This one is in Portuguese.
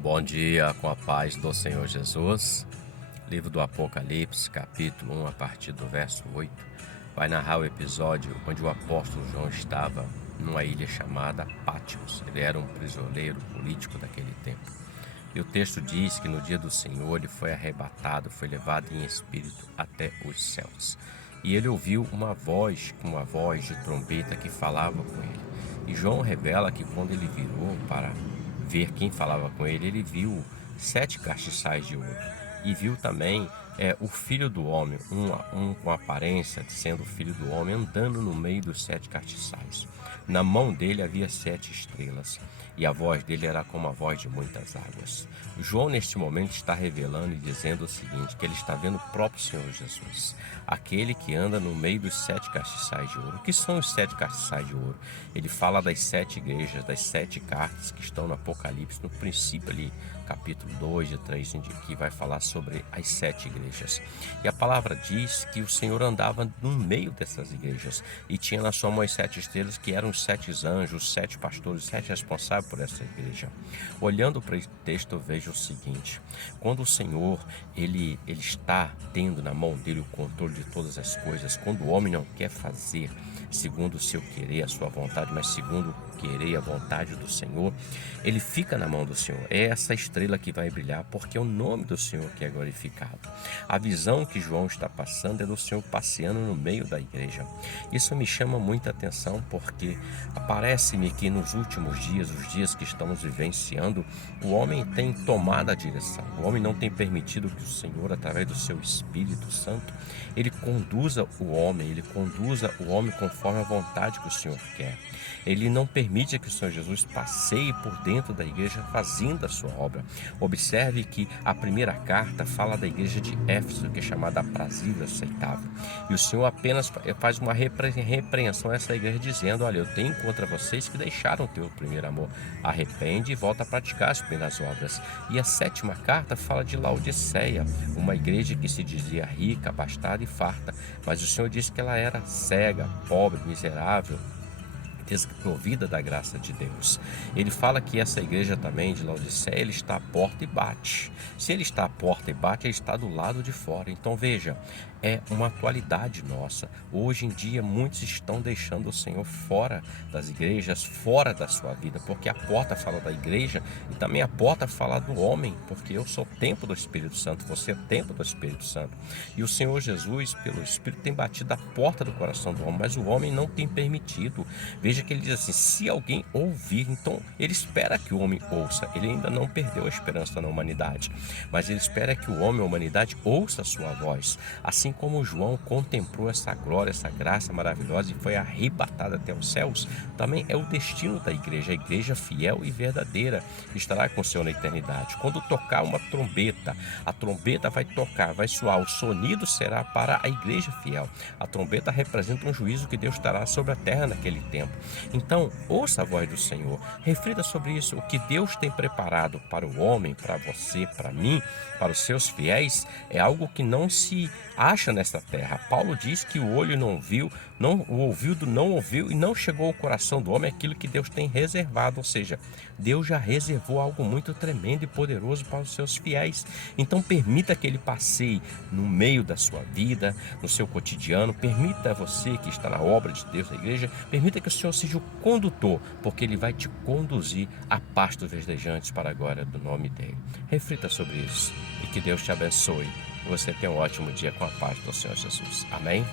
Bom dia, com a paz do Senhor Jesus. Livro do Apocalipse, capítulo 1, a partir do verso 8, vai narrar o episódio onde o apóstolo João estava numa ilha chamada Patmos. Ele era um prisioneiro político daquele tempo. E o texto diz que no dia do Senhor ele foi arrebatado, foi levado em espírito até os céus. E ele ouviu uma voz, como a voz de trombeta que falava com ele. E João revela que quando ele virou para ver quem falava com ele, ele viu 7 castiçais de ouro. E viu também o filho do homem, um com aparência de sendo o filho do homem, andando no meio dos 7 castiçais. Na mão dele havia 7 estrelas, e a voz dele era como a voz de muitas águas. João, neste momento, está revelando e dizendo o seguinte, que ele está vendo o próprio Senhor Jesus, aquele que anda no meio dos 7 castiçais de ouro. O que são os 7 castiçais de ouro? Ele fala das 7 igrejas, das 7 cartas que estão no Apocalipse, no princípio ali, capítulo 2 e 3, que vai falar sobre as 7 igrejas. E a palavra diz que o Senhor andava no meio dessas igrejas e tinha na sua mão as 7 estrelas, que eram os 7 anjos, os 7 pastores, os 7 responsáveis por essa igreja. Olhando para esse texto, eu vejo o seguinte: quando o Senhor ele está tendo na mão dele o controle de todas as coisas, quando o homem não quer fazer segundo o seu querer, a sua vontade, mas segundo o querer e a vontade do Senhor, ele fica na mão do Senhor. É essa estrela que vai brilhar, porque é o nome do Senhor que é glorificado. A visão que João está passando é do Senhor passeando no meio da igreja. Isso me chama muita atenção, porque parece-me que nos últimos dias, os dias que estamos vivenciando, o homem tem tomado a direção. O homem não tem permitido que o Senhor, através do seu Espírito Santo, ele conduza o homem conforme a vontade que o Senhor quer. Ele não permite que o Senhor Jesus passeie por dentro da igreja fazendo a sua obra. Observe que a primeira carta fala da igreja de Éfeso, que é chamada aprazível, aceitável. E o Senhor apenas faz uma repreensão a essa igreja, dizendo: olha, eu tenho contra vocês que deixaram o teu primeiro amor. Arrepende e volta a praticar as primeiras obras. E a 7ª carta fala de Laodiceia, uma igreja que se dizia rica, abastada e farta, mas o Senhor disse que ela era cega, pobre, miserável, desprovida da graça de Deus. Ele fala que essa igreja também de Laodiceia, ele está à porta e bate. Se ele está à porta e bate, ele está do lado de fora. Então veja, é uma atualidade nossa. Hoje em dia muitos estão deixando o Senhor fora das igrejas, fora da sua vida, porque a porta fala da igreja e também a porta fala do homem, porque eu sou templo do Espírito Santo, você é templo do Espírito Santo. E o Senhor Jesus, pelo Espírito, tem batido a porta do coração do homem, mas o homem não tem permitido. Veja que ele diz assim: se alguém ouvir, então ele espera que o homem ouça. Ele ainda não perdeu a esperança na humanidade, mas ele espera que o homem, a humanidade, ouça a sua voz. Assim como João contemplou essa glória, essa graça maravilhosa e foi arrebatado até os céus, também é o destino da igreja, a igreja fiel e verdadeira estará com o Senhor na eternidade. Quando tocar uma trombeta, a trombeta vai tocar, vai soar, o sonido será para a igreja fiel. A trombeta representa um juízo que Deus estará sobre a terra naquele tempo. Então, ouça a voz do Senhor, reflita sobre isso. O que Deus tem preparado para o homem, para você, para mim, para os seus fiéis, é algo que não se acha nesta terra. Paulo diz que o olho não viu, o ouvido não ouviu e não chegou ao coração do homem aquilo que Deus tem reservado. Ou seja, Deus já reservou algo muito tremendo e poderoso para os seus fiéis. Então permita que Ele passeie no meio da sua vida, no seu cotidiano. Permita você que está na obra de Deus, na igreja, permita que o Senhor seja o condutor, porque Ele vai te conduzir a pastos verdejantes para a glória do nome dEle. Reflita sobre isso e que Deus te abençoe. Você tenha um ótimo dia com a paz do Senhor Jesus. Amém?